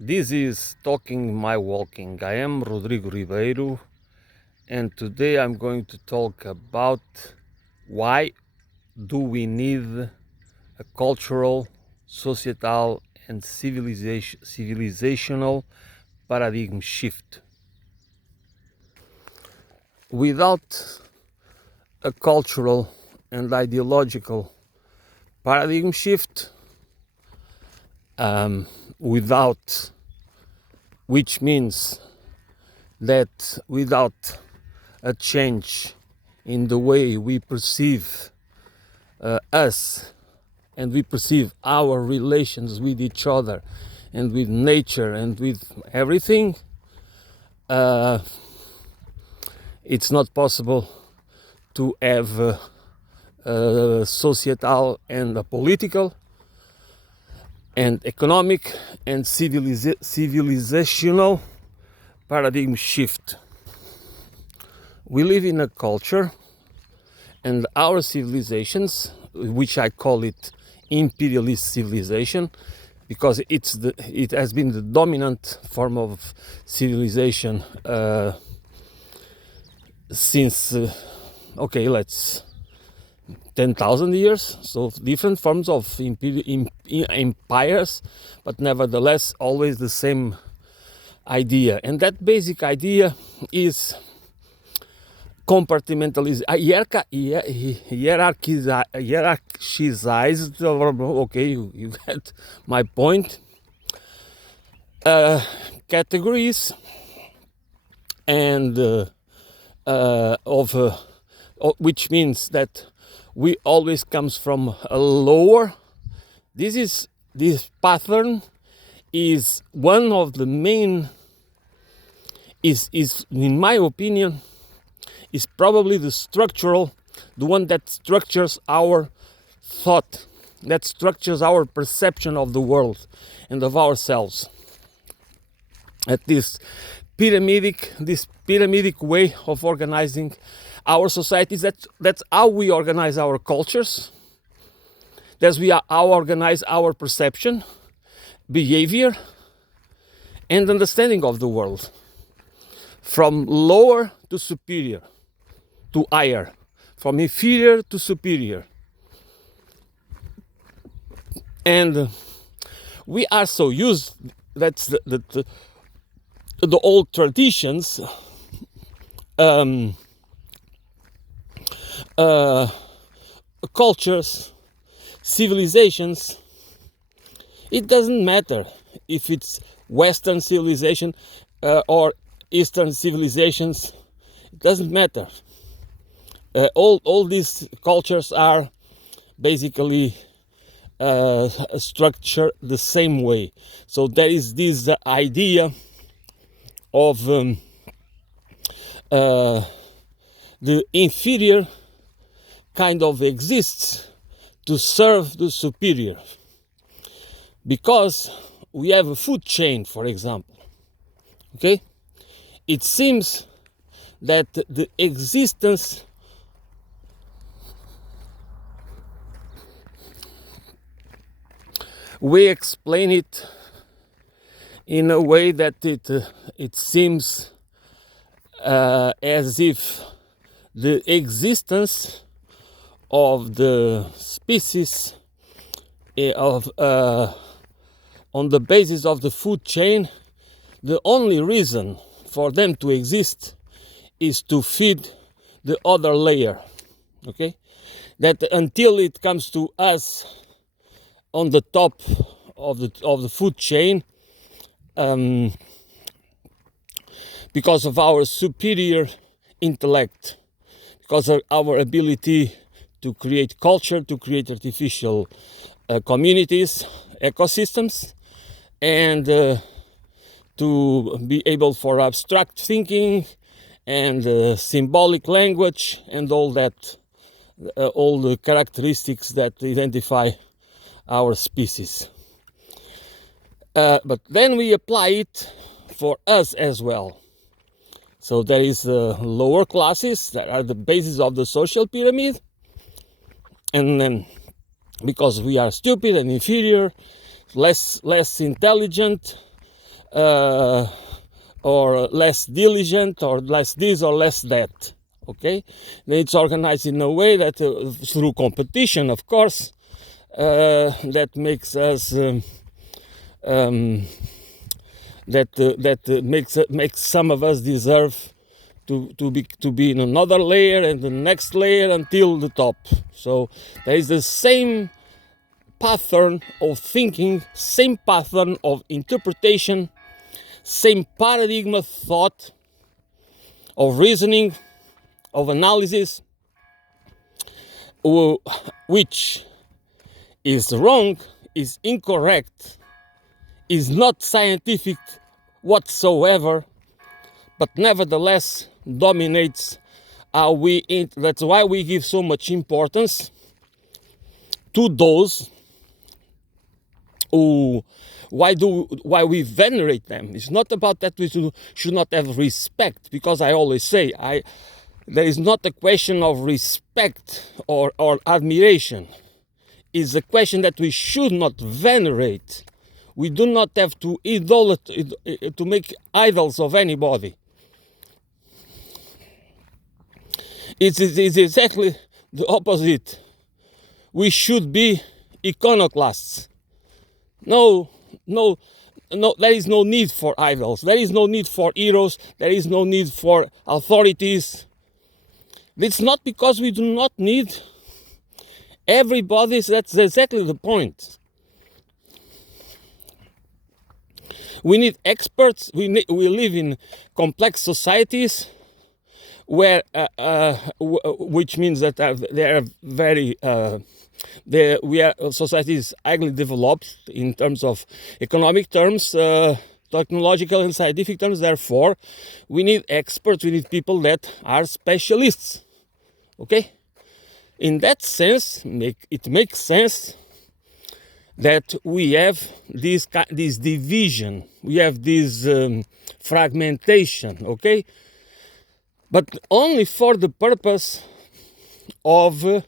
This is Talking My Walking. I am Rodrigo Ribeiro, and today I'm going to talk about why do we need a cultural, societal, and civilizational paradigm shift. Without a cultural and ideological paradigm shift, without which means that without a change in the way we perceive us and we perceive our relations with each other and with nature and with everything, it's not possible to have a societal and a political and economic and civilizational paradigm shift. We live in a culture, and our civilizations, which I call it imperialist civilization, because it has been the dominant form of civilization since 10,000 years. So different forms of empires, but nevertheless always the same idea. And that basic idea is compartmentalized, hierarchized. Okay, you get my point. Categories and which means that we always comes from a lower. This pattern is one of the main. Is in my opinion is probably the one that structures our thought, that structures our perception of the world and of ourselves. At this pyramidal way of organizing our societies, that's how we organize our cultures. That's how we organize our perception, behavior, and understanding of the world. From lower to superior, to higher, from inferior to superior. And we are so used, that's the old traditions, cultures, civilizations. It doesn't matter if it's Western civilization or Eastern civilizations. It doesn't matter. All these cultures are basically structured the same way. So there is this idea of the inferior kind of exists to serve the superior, because we have a food chain, for example. Okay, it seems that the existence we explain it in a way that it seems as if the existence of the species on the basis of the food chain, the only reason for them to exist is to feed the other layer. Okay, that until it comes to us on the top of the food chain, because of our superior intellect, because of our ability to create culture, to create artificial communities, ecosystems, and to be able for abstract thinking and symbolic language and all that, all the characteristics that identify our species. But then we apply it for us as well. So there is lower classes that are the basis of the social pyramid, and then because we are stupid and inferior, less intelligent, or less diligent, or less this or less that. Okay, then it's organized in a way that through competition, of course, that makes us makes some of us deserve to be in another layer and the next layer until the top. So there is the same pattern of thinking, same pattern of interpretation, same paradigm of thought, of reasoning, of analysis, which is wrong, is incorrect, is not scientific whatsoever, but nevertheless dominates how that's why we give so much importance to those who why we venerate them. It's not about that we should not have respect, because I always say there is not a question of respect or admiration. It's a question that we should not venerate. We do not have to to make idols of anybody. It's exactly the opposite. We should be iconoclasts. No, there is no need for idols. There is no need for heroes. There is no need for authorities. It's not because we do not need everybody. That's exactly the point. We need experts. We live in complex societies where, which means that they are very. Society is highly developed in terms of economic terms, technological and scientific terms. Therefore, we need experts. We need people that are specialists. Okay, in that sense, it makes sense that we have this division. We have this fragmentation. Okay, but only for the purpose of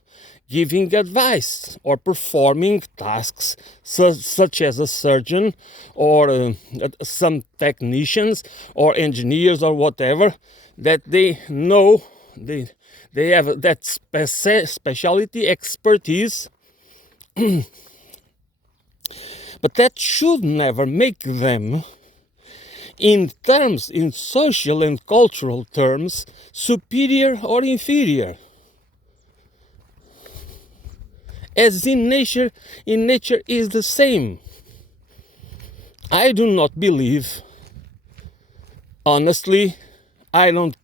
giving advice or performing tasks such as a surgeon or some technicians or engineers or whatever, that they know, they have that specialty, expertise, but that should never make them, in social and cultural terms, superior or inferior. As in nature is the same. I do not believe, honestly, I don't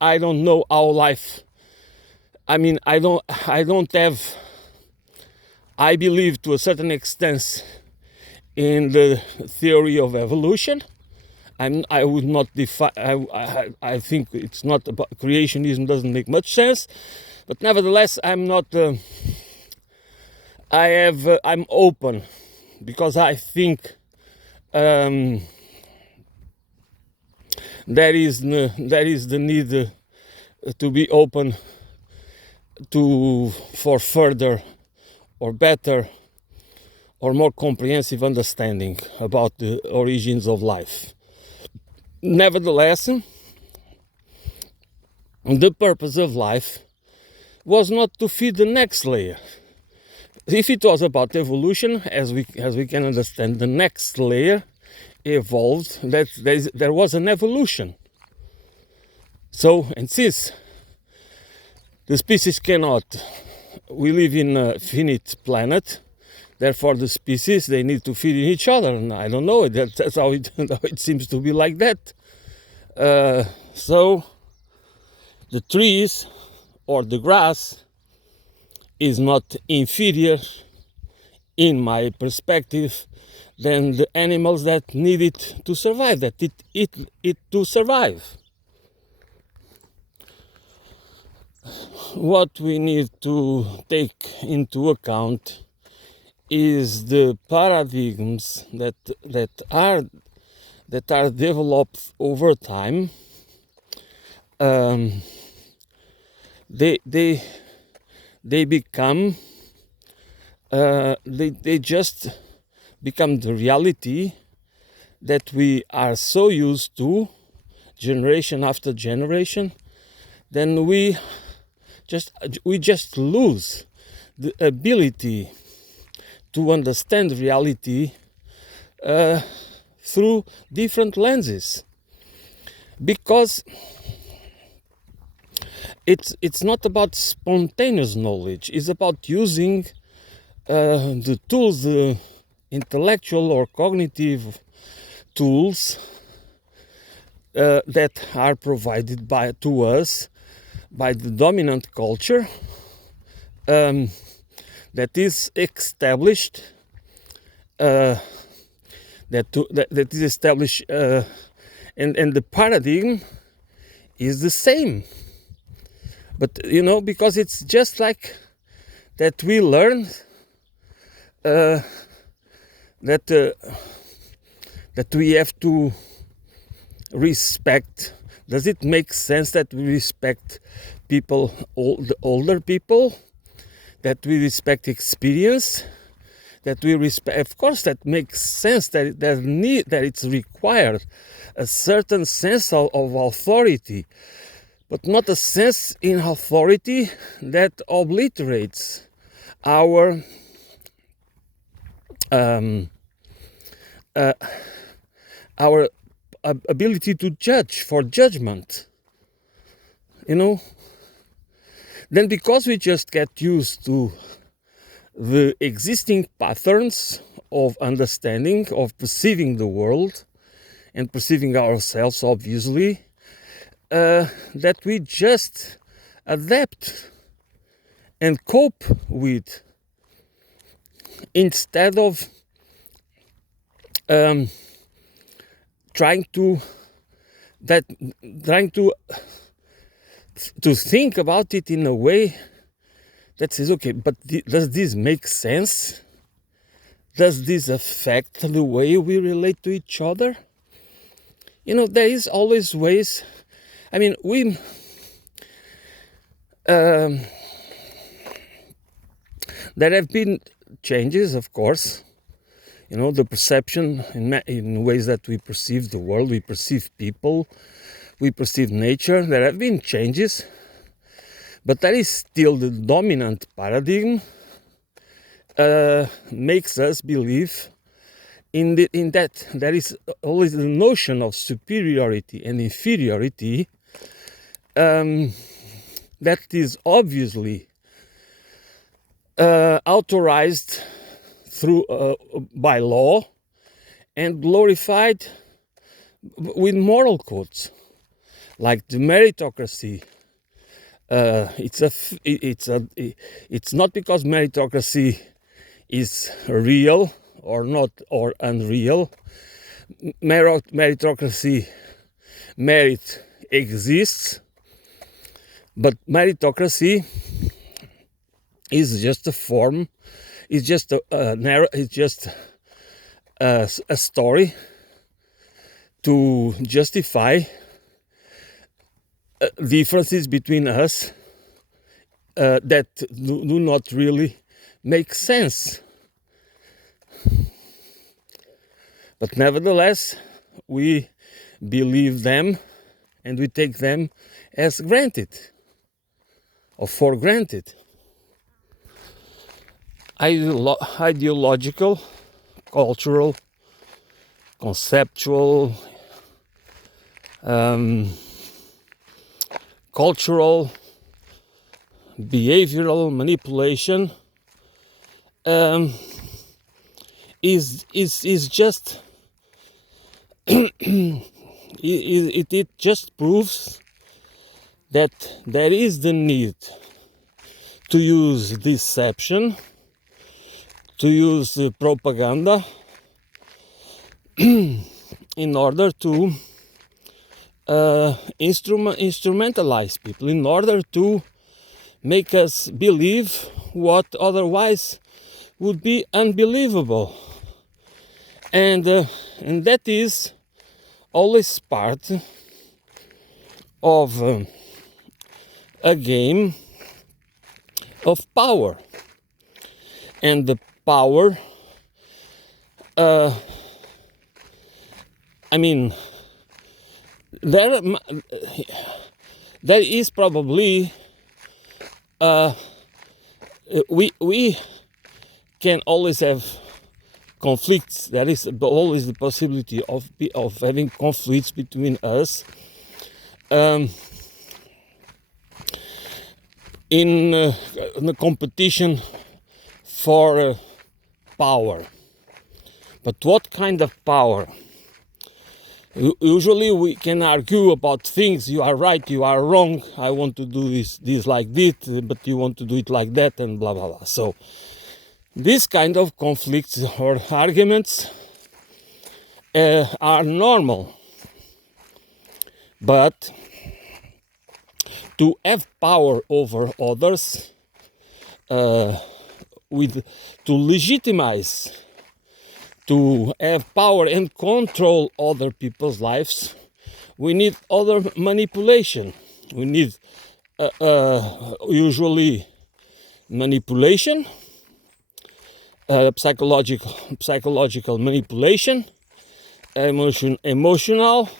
know how life, I believe to a certain extent in the theory of evolution. I would not define, I think it's not about creationism, doesn't make much sense, but nevertheless I'm open, because I think there is the need to be open for further or better or more comprehensive understanding about the origins of life. Nevertheless, the purpose of life was not to feed the next layer. If it was about evolution, as we can understand, the next layer evolved, that there was an evolution. So, and since the species we live in a finite planet, therefore the species, they need to feed each other, and I don't know, that's how it seems to be like that. So the trees or the grass is not inferior, in my perspective, than the animals that need it to survive, that it to survive. What we need to take into account is the paradigms that are developed over time. They become they just become the reality that we are so used to, generation after generation, then we just lose the ability to understand reality through different lenses, because it's not about spontaneous knowledge. It's about using the tools, the intellectual or cognitive tools that are provided to us by the dominant culture that is established, that is established, and the paradigm is the same. But because it's just like that, we learn that we have to respect. Does it make sense that we respect people, older people? That we respect experience? That we respect? Of course, that makes sense. That it's required a certain sense of authority, but not a sense in authority that obliterates our ability to judge, for judgment. Then because we just get used to the existing patterns of understanding, of perceiving the world and perceiving ourselves, obviously, that we just adapt and cope with, instead of trying to think about it in a way that says, okay, but does this make sense? Does this affect the way we relate to each other? There is always ways. I mean, there have been changes, of course. The perception in ways that we perceive the world, we perceive people, we perceive nature. There have been changes, but that is still the dominant paradigm. Makes us believe in that there is always the notion of superiority and inferiority that is obviously authorized through by law and glorified with moral codes, like the meritocracy. It's not because meritocracy is real or not, or unreal. Meritocracy, merit exists, but meritocracy is just a form. It's just a story to justify differences between us that do not really make sense. But nevertheless, we believe them and we take them as granted or for granted. Ideological, cultural, conceptual, cultural, behavioral manipulation is just it just proves that there is the need to use deception, to use propaganda in order to instrumentalize people, in order to make us believe what otherwise would be unbelievable. And that is always part of a game of power. And the power I mean, there is probably we can always have conflicts. There is always the possibility of having conflicts between us. In the competition for power. But what kind of power? Usually we can argue about things. You are right, you are wrong. I want to do this like this, but you want to do it like that, and blah blah blah. So these kind of conflicts or arguments are normal. But to have power over others, to legitimize, to have power and control other people's lives, we need other manipulation. We need usually manipulation, psychological manipulation, emotional,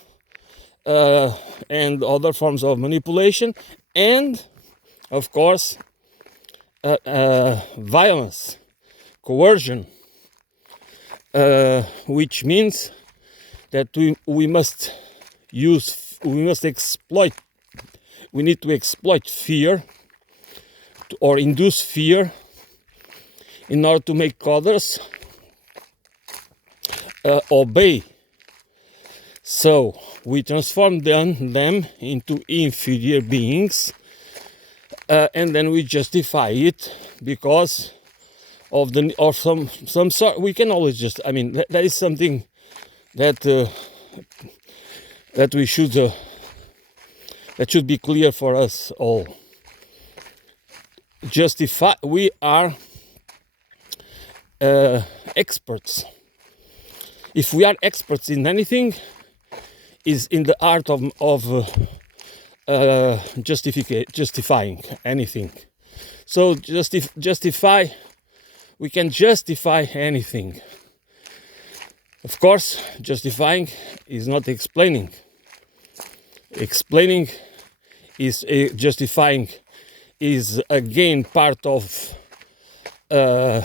and other forms of manipulation, and of course violence, coercion, which means that we must exploit. We need to exploit fear or induce fear in order to make others obey. So we transform them into inferior beings, and then we justify it because of some sort. We can always just. I mean, that is something that that we should that should be clear for us all. Justify. We are experts. If we are experts in anything, is in the art of justifying anything. So justify. We can justify anything. Of course, justifying is not explaining. Explaining is justifying is again part of a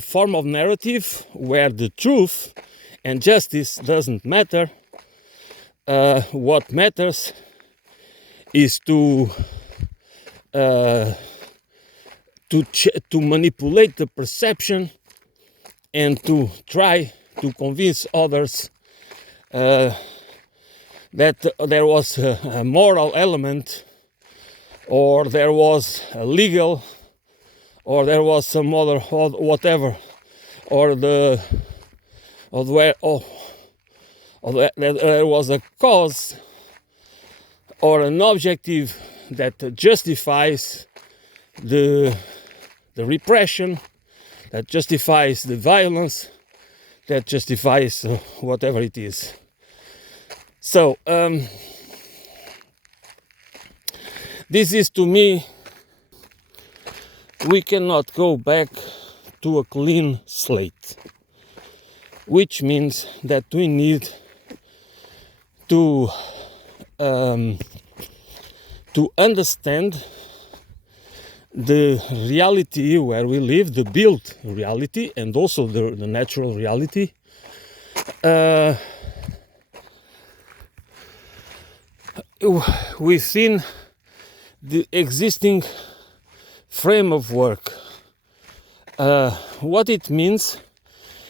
form of narrative where the truth and justice doesn't matter. What matters is to manipulate the perception and to try to convince others that there was a moral element, or there was a legal, or there was some other whatever, or there was a cause or an objective that justifies the repression, that justifies the violence, that justifies whatever it is. So this is, to me, we cannot go back to a clean slate, which means that we need to understand the reality where we live, the built reality, and also the natural reality. Within the existing frame of work. What it means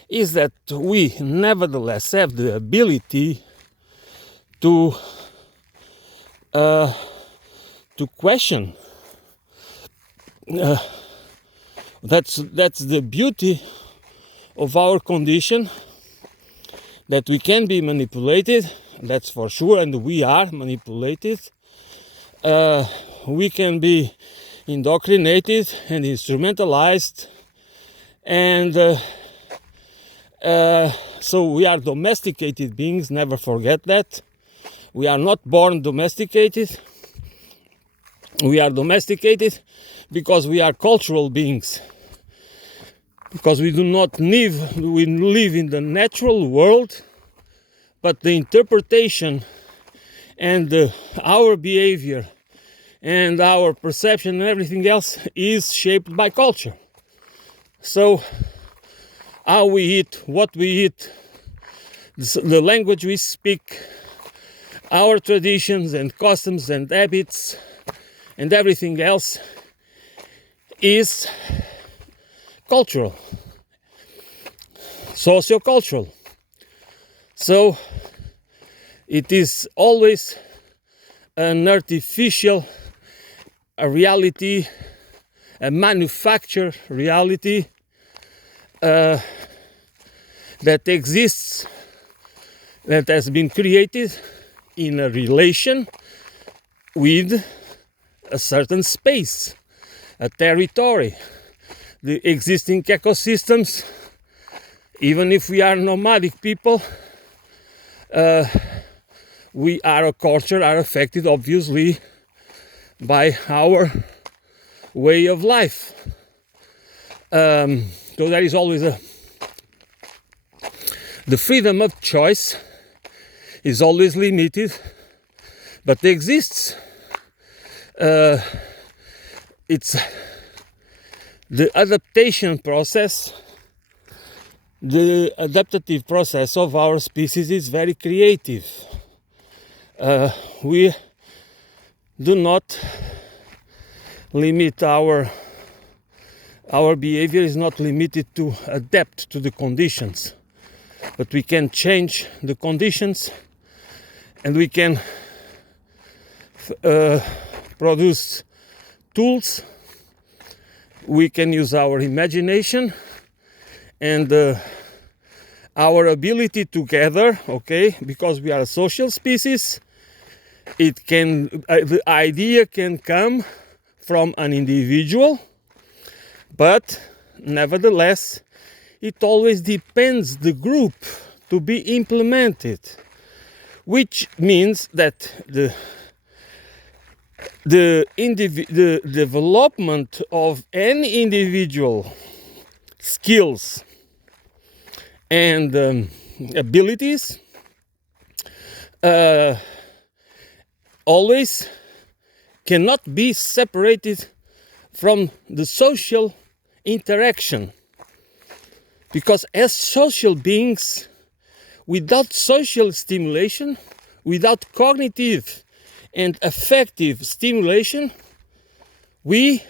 is that we nevertheless have the ability to question. That's the beauty of our condition, that we can be manipulated, that's for sure, and we are manipulated. We can be indoctrinated and instrumentalized, and so we are domesticated beings. Never forget that. We are not born domesticated. We are domesticated because we are cultural beings. because we live in the natural world, but the interpretation and our behavior and our perception and everything else is shaped by culture. So how we eat, what we eat, the language we speak, our traditions and customs and habits and everything else is cultural, socio-cultural. So it is always an artificial reality, a manufactured reality that exists, that has been created in a relation with a certain space, a territory, the existing ecosystems. Even if we are nomadic people, we are a culture, are affected obviously by our way of life. So there is always the freedom of choice is always limited, but exists. It's the adaptation process, the adaptive process of our species is very creative. We do not limit our behavior is not limited to adapt to the conditions, but we can change the conditions, and we can produce tools. We can use our imagination and our ability together, okay, because we are a social species. It can the idea can come from an individual, but nevertheless it always depends the group to be implemented, which means that the development of any individual skills and abilities always cannot be separated from the social interaction, because as social beings, without social stimulation, without cognitive and affective stimulation, we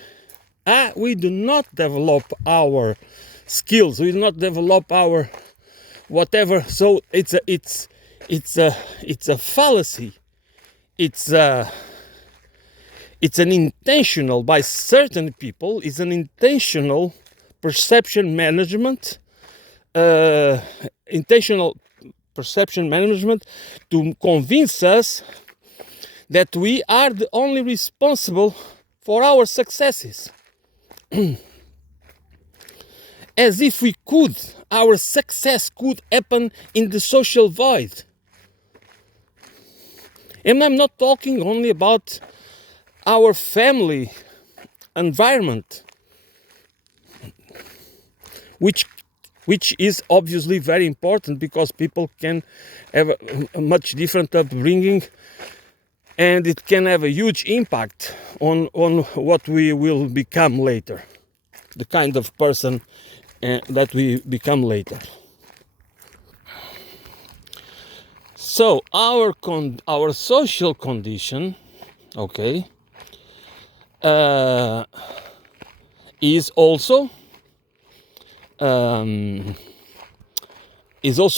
do not develop our skills, we do not develop our whatever. So it's a fallacy. It's an intentional, by certain people, it's an intentional perception management, intentional perception management to convince us that we are the only responsible for our successes. As if our success could happen in the social void. And I'm not talking only about our family environment, which is obviously very important, because people can have a much different upbringing, and it can have a huge impact on what we will become later, the kind of person that we become later. So our social condition, okay, is also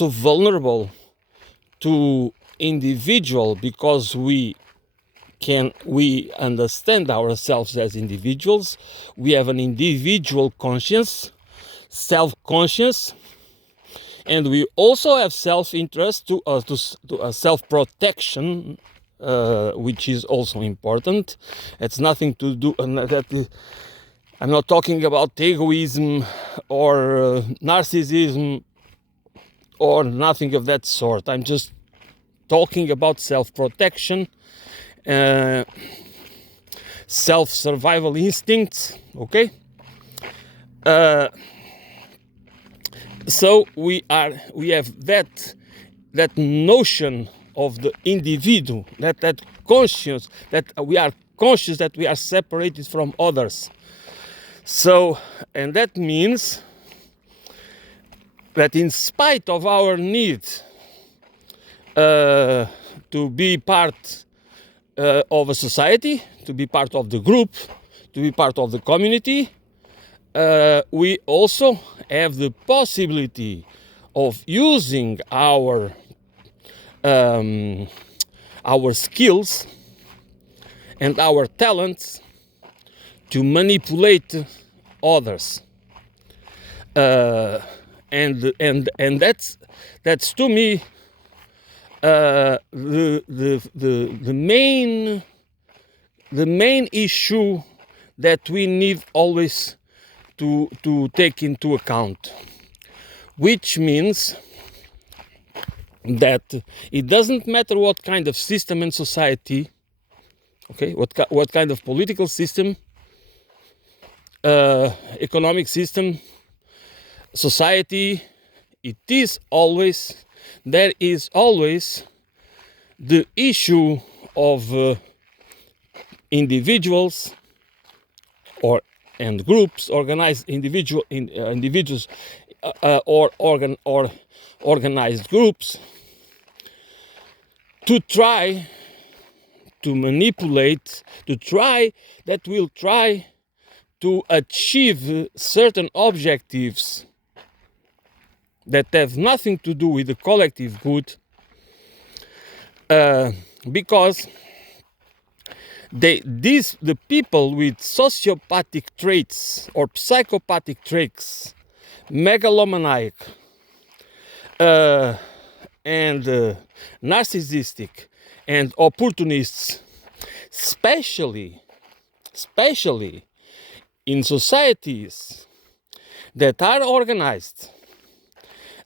vulnerable to individual, because we understand ourselves as individuals. We have an individual conscience, self-conscious, and we also have self-interest to self-protection, which is also important. It's nothing to do I'm not talking about egoism or narcissism or nothing of that sort. I'm just talking about self-protection, self-survival instincts, okay? So we have that notion of the individual, that conscious, that we are conscious that we are separated from others. So, and that means that in spite of our need to be part of a society, to be part of the group, to be part of the community, we also have the possibility of using our skills and our talents to manipulate others, and that's to me the main issue that we need always to take into account, which means that it doesn't matter what kind of system and society, okay, what kind of political system, economic system, society, there is always the issue of individuals and groups, organized individuals or organized groups, to try to manipulate, will try to achieve certain objectives that have nothing to do with the collective good, because the people with sociopathic traits or psychopathic traits, megalomaniac and narcissistic and opportunists, especially in societies that are organized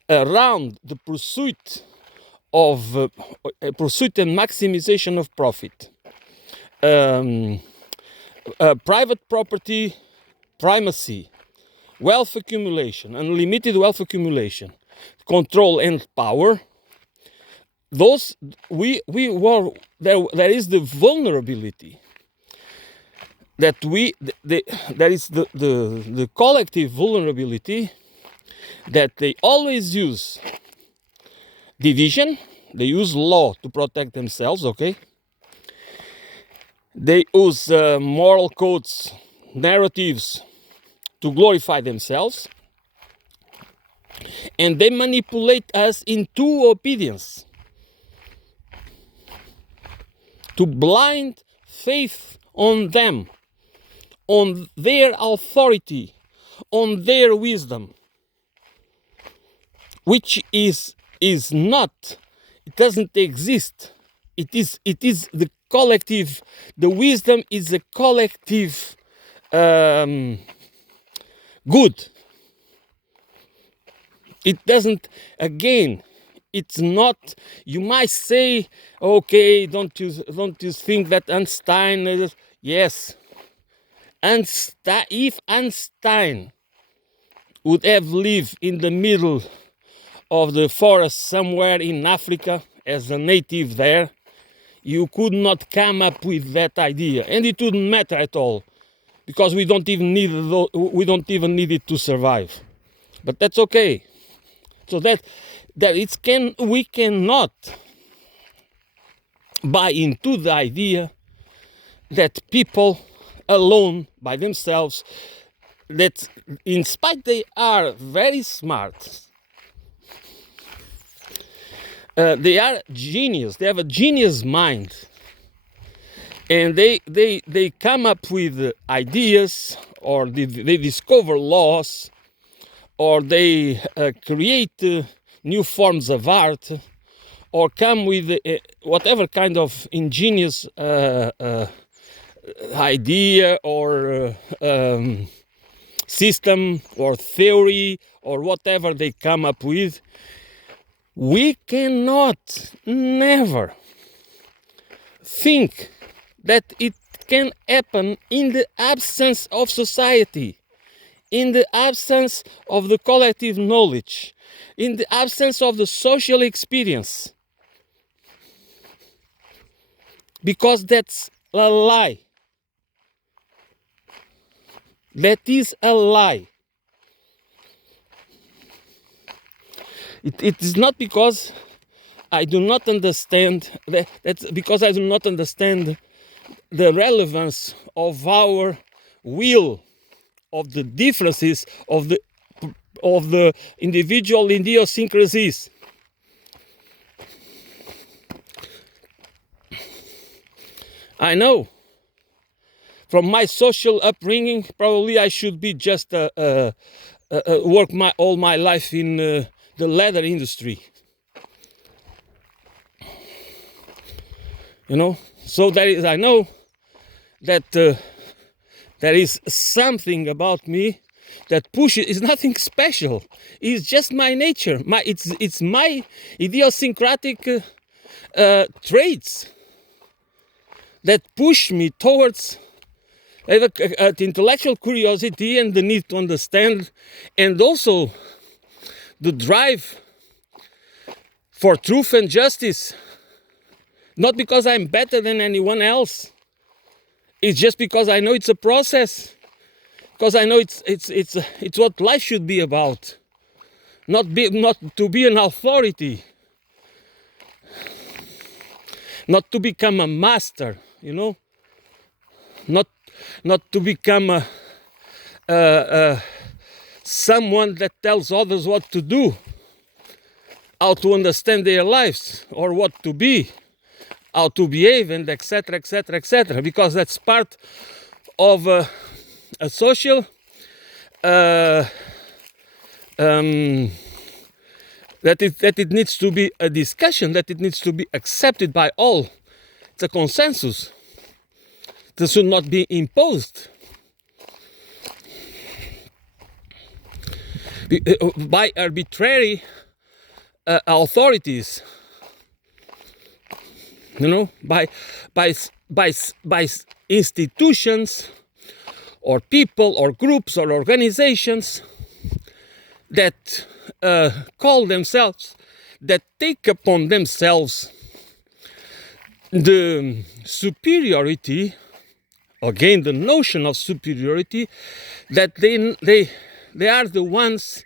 around the pursuit and maximization of profit, private property primacy, wealth accumulation, unlimited wealth accumulation, control and power. Those there is the vulnerability that there is the collective vulnerability that they always use division. They use law to protect themselves, okay? They use moral codes, narratives to glorify themselves, and they manipulate us into obedience, to blind faith on them, on their authority, on their wisdom, which is not, it doesn't exist. It is the collective. The wisdom is a collective good. It doesn't, again, it's not, you might say, okay, don't you think that Einstein, yes, if Einstein would have lived in the middle of the forest somewhere in Africa as a native there, you could not come up with that idea, and it wouldn't matter at all, because we don't even need it to survive. But that's okay. So we cannot buy into the idea that people alone by themselves, that in spite they are very smart, they are genius, they have a genius mind, and they come up with ideas, or they discover laws, or they create new forms of art, or come with whatever kind of ingenious idea or system or theory or whatever they come up with. We cannot never think that it can happen in the absence of society, in the absence of the collective knowledge, in the absence of the social experience. Because that's a lie. That is a lie. It is not because I do not understand, that's because I do not understand the relevance of our will, of the differences of the individual idiosyncrasies. I know from my social upbringing, probably I should be just work all my life in the leather industry. You know, so that is, I know that there is something about me that pushes. It's nothing special. It's just my nature. It's my idiosyncratic traits that push me towards intellectual curiosity and the need to understand, and also the drive for truth and justice. Not because I'm better than anyone else. It's just because I know it's a process. Because I know it's what life should be about. Not to be an authority. Not to become a master, you know. Not to become someone that tells others what to do, how to understand their lives, or what to be, how to behave, and etc., etc., etc. Because that's part of a social that it needs to be a discussion, that it needs to be accepted by all. It's a consensus. This should not be imposed by arbitrary authorities. You know, by institutions or people or groups or organizations that call themselves, that take upon themselves the superiority, again the notion of superiority, that they are the ones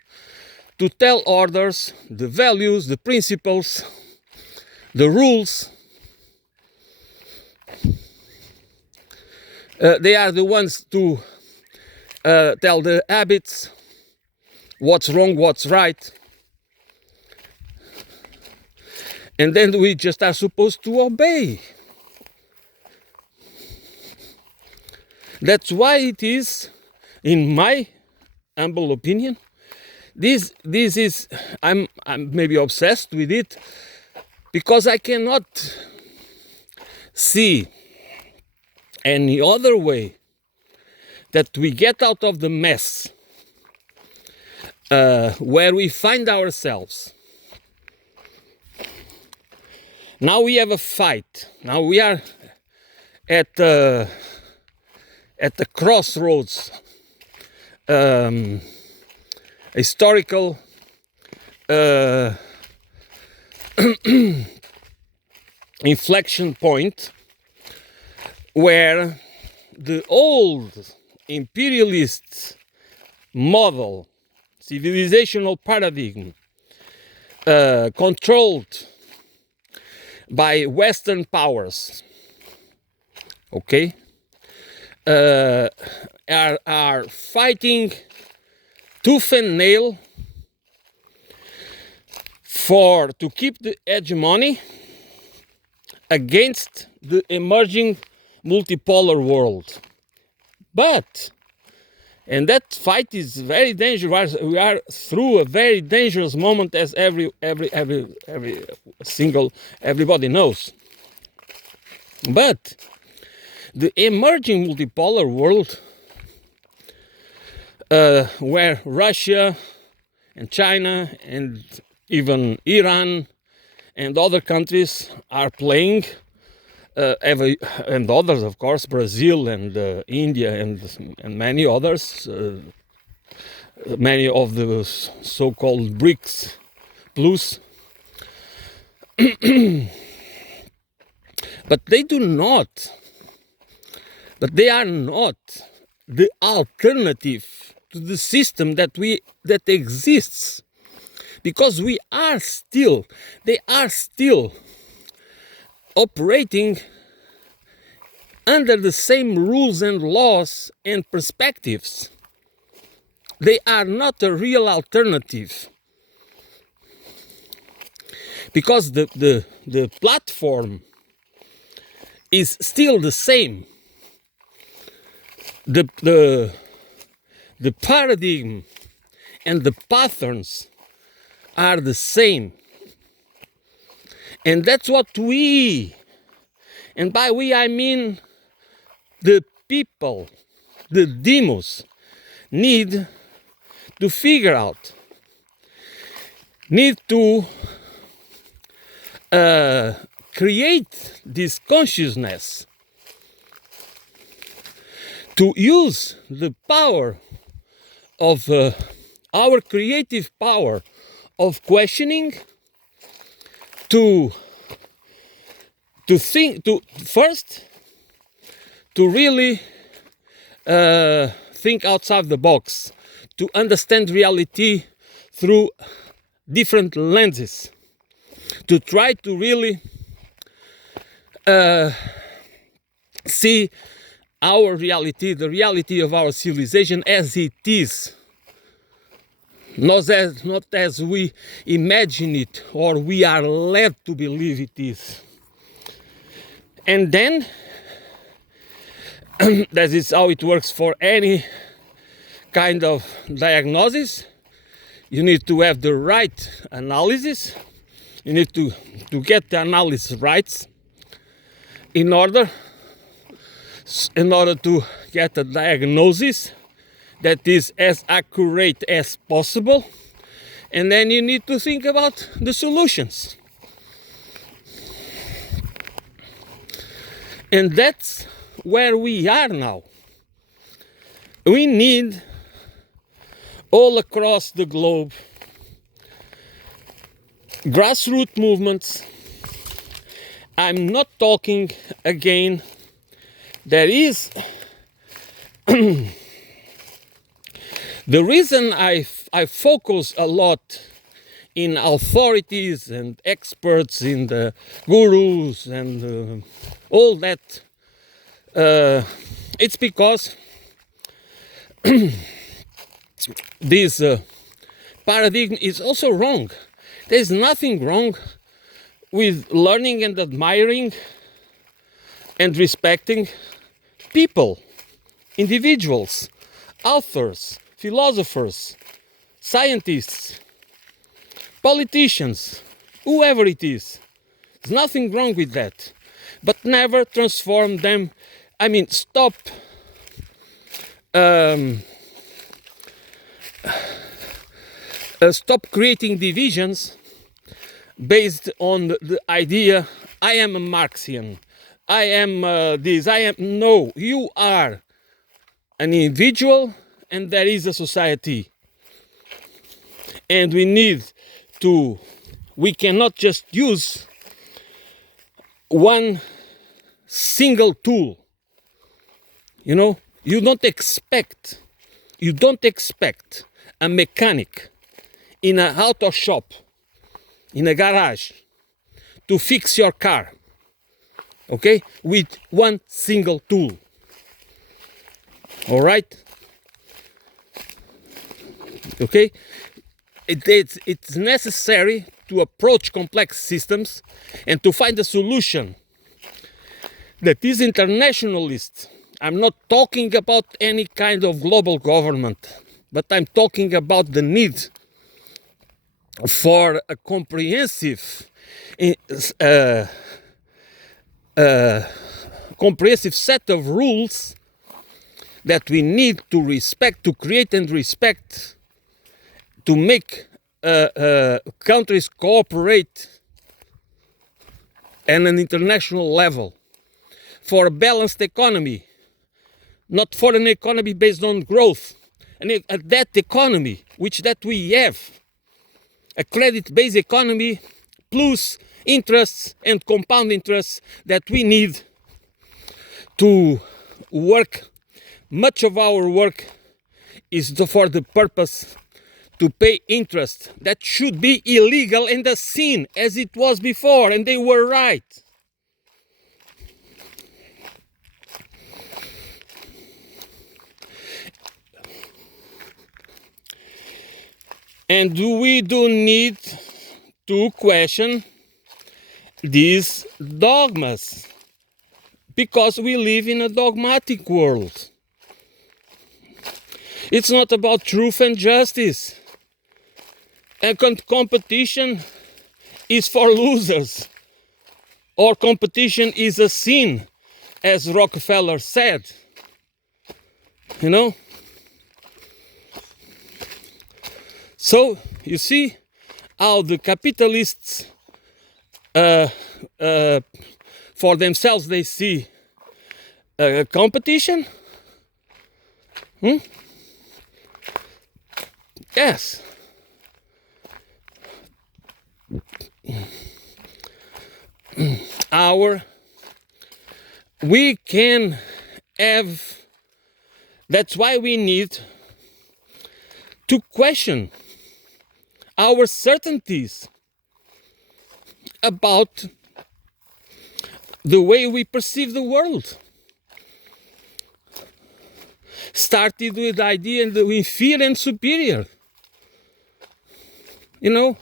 to tell others the values, the principles, the rules. They are the ones to tell the habits, what's wrong, what's right. And then we just are supposed to obey. That's why it is, in my humble opinion, this is, I'm maybe obsessed with it, because I cannot see any other way that we get out of the mess where we find ourselves. Now we have a fight. Now we are at the crossroads, historical inflection point, where the old imperialist model, civilizational paradigm, controlled by Western powers, okay, are fighting tooth and nail to keep the hegemony against the emerging multipolar world. But, and that fight is very dangerous. We are through a very dangerous moment, as everybody knows. But the emerging multipolar world, where Russia and China and even Iran and other countries are playing, and others, of course, Brazil and India and many others, many of the so-called BRICS plus, but they are not the alternative to the system that exists, because they are still operating under the same rules and laws and perspectives. They are not a real alternative, because the platform is still the same. The paradigm and the patterns are the same. And that's what and by we I mean the people, the demos, need to figure out, need to create this consciousness, to use the power of our creative power of questioning to think, to first to really think outside the box, to understand reality through different lenses, to try to really see our reality, the reality of our civilization as it is, not as we imagine it or we are led to believe it is. And then, that is how it works for any kind of diagnosis. You need to have the right analysis. You need to get the analysis right in order to get a diagnosis that is as accurate as possible. And then you need to think about the solutions. And that's where we are now. We need, all across the globe, grassroots movements. I'm not talking again, there is the reason I focus a lot in authorities and experts, in the gurus and all that, it's because this paradigm is also wrong. There's nothing wrong with learning and admiring and respecting people, individuals, authors, philosophers, scientists, politicians, whoever it is. There's nothing wrong with that. But never transform them. I mean, stop creating divisions based on the idea, I am a Marxian, I am this, I am... No, you are an individual and there is a society. And we cannot just use one single tool. You know, you don't expect a mechanic in an auto shop, in a garage, to fix your car, okay, with one single tool. All right? Okay? It's necessary to approach complex systems and to find a solution that is internationalist. I'm not talking about any kind of global government, but I'm talking about the need for a comprehensive set of rules that we need to respect, to create and respect, to make countries cooperate at an international level for a balanced economy, not for an economy based on growth, that economy, which that we have, a credit-based economy plus interests and compound interests that we need to work. Much of our work is for the purpose to pay interest. That should be illegal and a sin, as it was before, and they were right. And we do need to question these dogmas, because we live in a dogmatic world. It's not about truth and justice. And competition is for losers, or competition is a sin, as Rockefeller said. You know? So, you see how the capitalists, for themselves, they see competition? Yes. We can have, that's why we need to question our certainties about the way we perceive the world. Started with the idea that we inferior and superior, you know,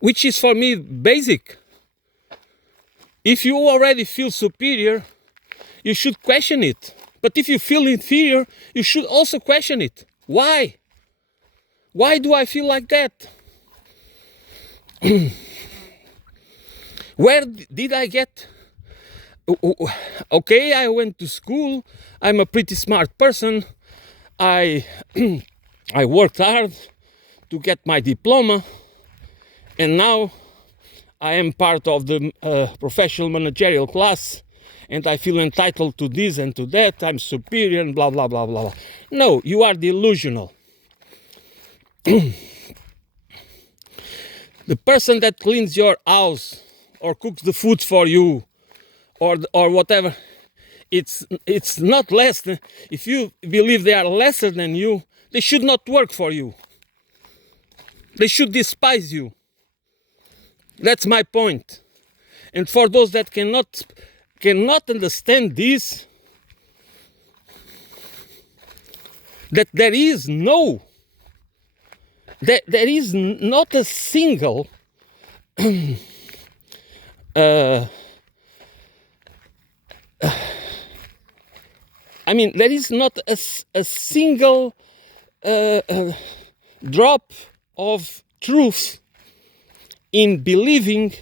which is for me basic. If you already feel superior, you should question it. But if you feel inferior, you should also question it. Why? Why do I feel like that? Where did I get? Okay, I went to school. I'm a pretty smart person. I worked hard to get my diploma, and now I am part of the professional managerial class, and I feel entitled to this and to that. I'm superior and blah, blah, blah, blah, blah. No, you are delusional. The person that cleans your house or cooks the food for you or whatever, it's not less than, if you believe they are lesser than you, they should not work for you. They should despise you. That's my point. And for those that cannot understand this, that there is not a single there is not a single drop of truth in believing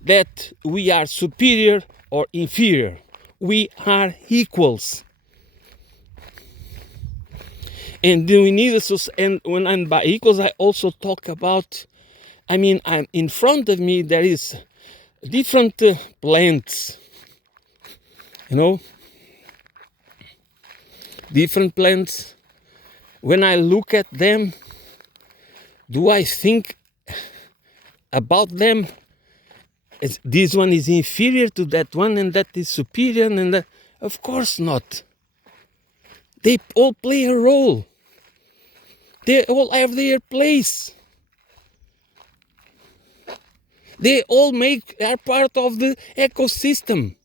that we are superior or inferior. We are equals. And we need and when I'm by equals, I also talk about, I'm in front of me, there is different plants, you know, different plants. When I look at them, do I think about them as this one is inferior to that one and that is superior? And that? Of course not. They all play a role. They all have their place. They all are part of the ecosystem.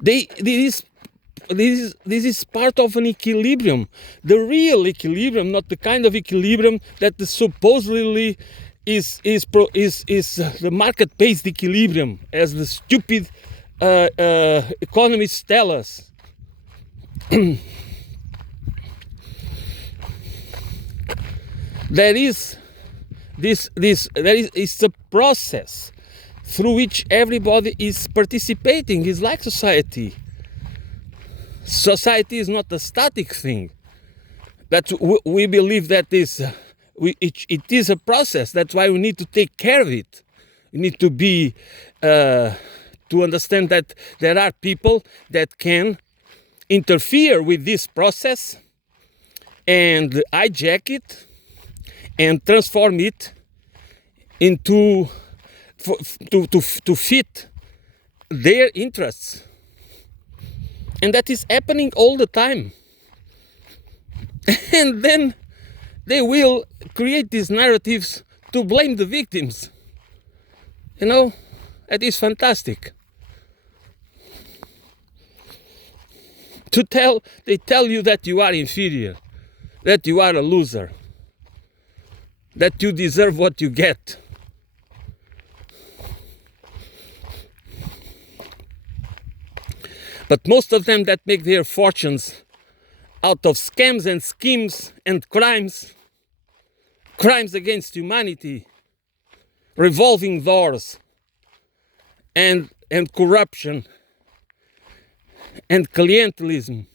This is part of an equilibrium. The real equilibrium, not the kind of equilibrium that supposedly is the market-based equilibrium, as the stupid economists tell us. It's a process through which everybody is participating. It's like society. Society is not a static thing. That we believe that it is a process. That's why we need to take care of it. We need to be to understand that there are people that can interfere with this process and hijack it and transform it into to fit their interests. And that is happening all the time. And then they will create these narratives to blame the victims. You know, that is fantastic. They tell you that you are inferior, that you are a loser, that you deserve what you get. But most of them that make their fortunes out of scams and schemes and crimes against humanity, revolving doors, and corruption, and clientelism,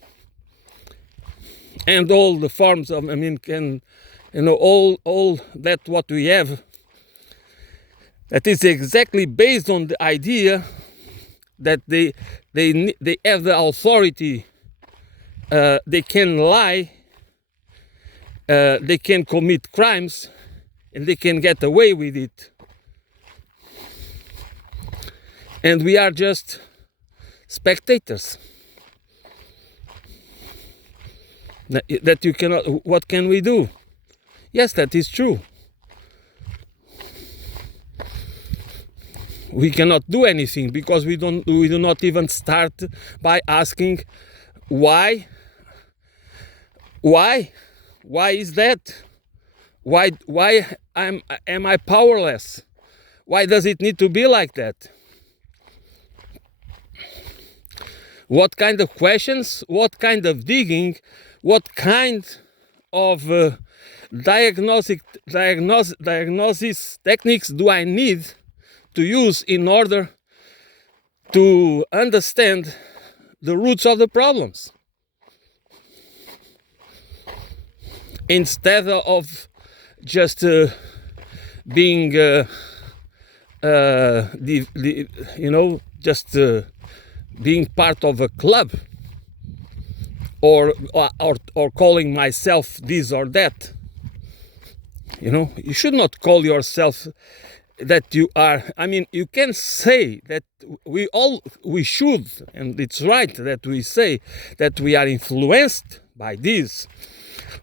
and all the forms of, all that what we have, that is exactly based on the idea that they have the authority, they can lie, they can commit crimes, and they can get away with it. And we are just spectators. That you cannot, what can we do? Yes, that is true. We cannot do anything because we do not even start by asking why is that? Why am I powerless? Why does it need to be like that? What kind of questions, what kind of digging, what kind of diagnosis techniques do I need to use in order to understand the roots of the problems, instead of just being being part of a club, or calling myself this or that. You should not call yourself that you are. You can say that we should, and it's right that we say that we are influenced by this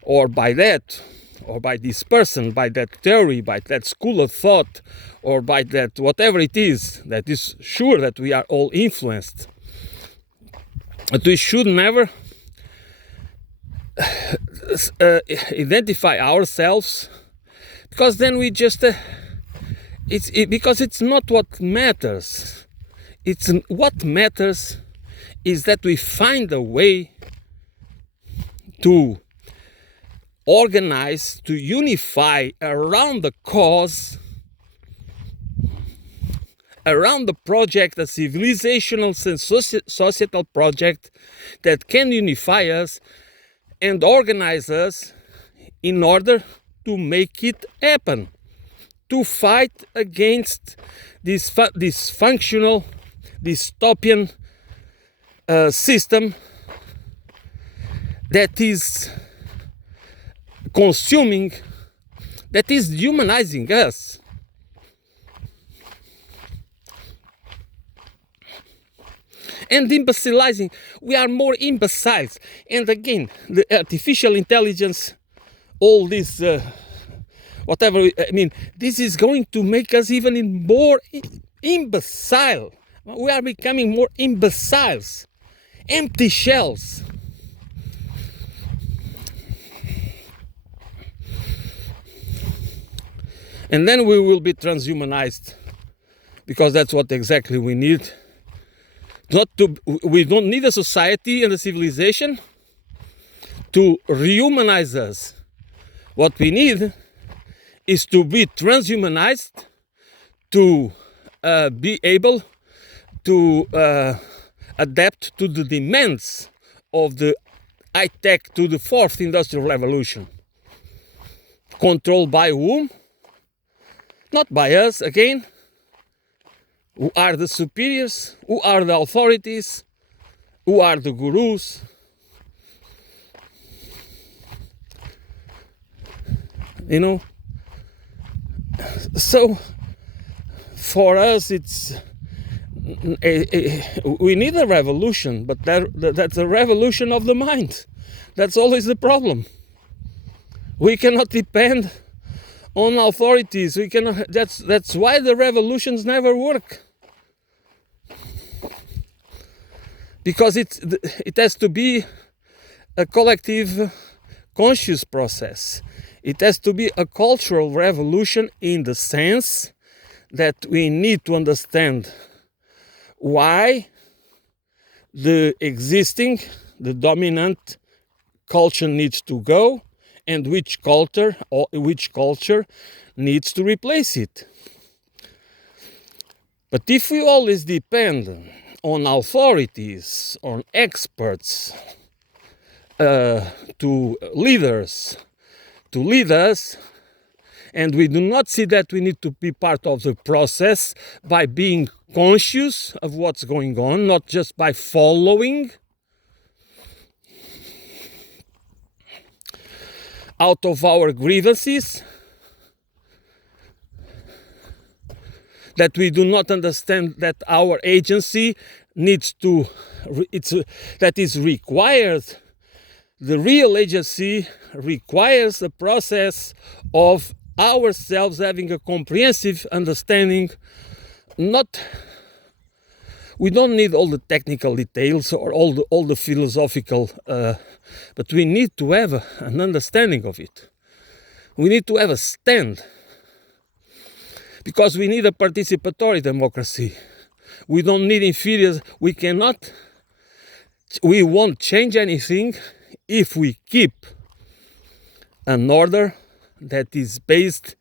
or by that, or by this person, by that theory, by that school of thought, or by that whatever it is. That is sure that we are all influenced, but we should never identify ourselves, because then we just because it's not what matters. What matters is that we find a way to organize, to unify around the cause, around the project, a civilizational and societal project that can unify us and organize us in order to make it happen, to fight against this dysfunctional, dystopian system that is consuming, that is dehumanizing us. And imbecilizing. We are more imbeciles. And again, the artificial intelligence, all this, this is going to make us even more imbecile. We are becoming more imbeciles, empty shells. And then we will be transhumanized, because that's what exactly we need. We don't need a society and a civilization to rehumanize us. What we need is to be transhumanized, to be able to adapt to the demands of the high-tech, to the fourth industrial revolution. Controlled by whom? Not by us, again. Who are the superiors? Who are the authorities? Who are the gurus? you know. So for us, it's we need a revolution, but that's a revolution of the mind. That's always the problem. We cannot depend on authorities. We cannot. That's why the revolutions never work. Because it has to be a collective conscious process. It has to be a cultural revolution in the sense that we need to understand why the dominant culture needs to go, and which culture needs to replace it. But if we always depend on authorities, on experts, to leaders to lead us, and we do not see that we need to be part of the process by being conscious of what's going on, not just by following out of our grievances, that we do not understand that our agency needs to, that is required. The real agency requires a process of ourselves having a comprehensive understanding. We don't need all the technical details or all the philosophical, but we need to have an understanding of it. We need to have a stand, because we need a participatory democracy. We don't need inferior. We won't change anything if we keep an order that is based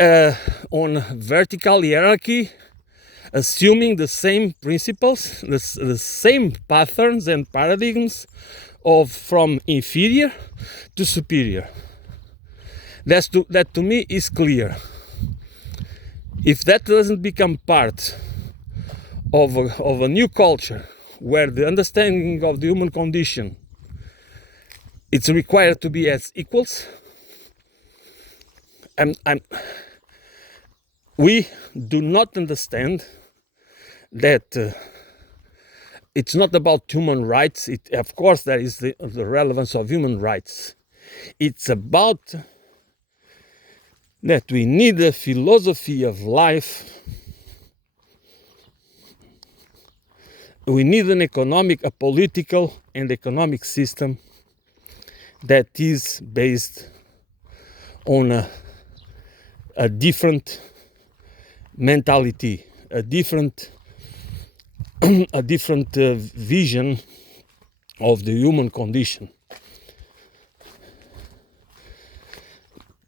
on vertical hierarchy, assuming the same principles, the same patterns and paradigms from inferior to superior. That to me is clear. If that doesn't become part of a new culture where the understanding of the human condition, it's required to be as equals, we do not understand that it's not about human rights. Of course, there is the relevance of human rights. It's about that we need a philosophy of life. We need a political and economic system that is based on a different mentality, a different vision of the human condition.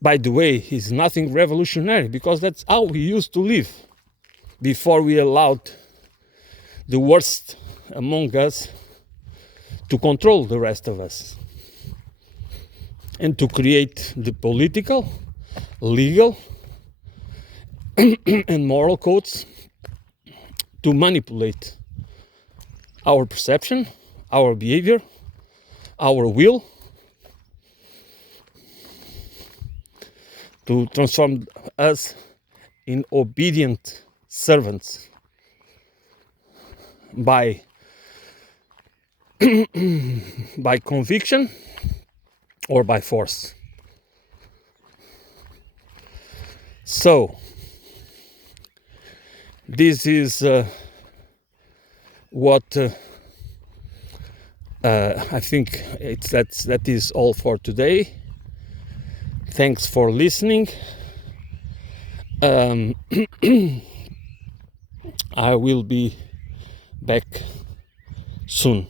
By the way, is nothing revolutionary, because that's how we used to live before we allowed the worst among us to control the rest of us and to create the political, legal, and moral codes to manipulate our perception, our behavior, our will, to transform us in obedient servants by conviction or by force. So this is what I think that is all for today. Thanks for listening. I will be back soon.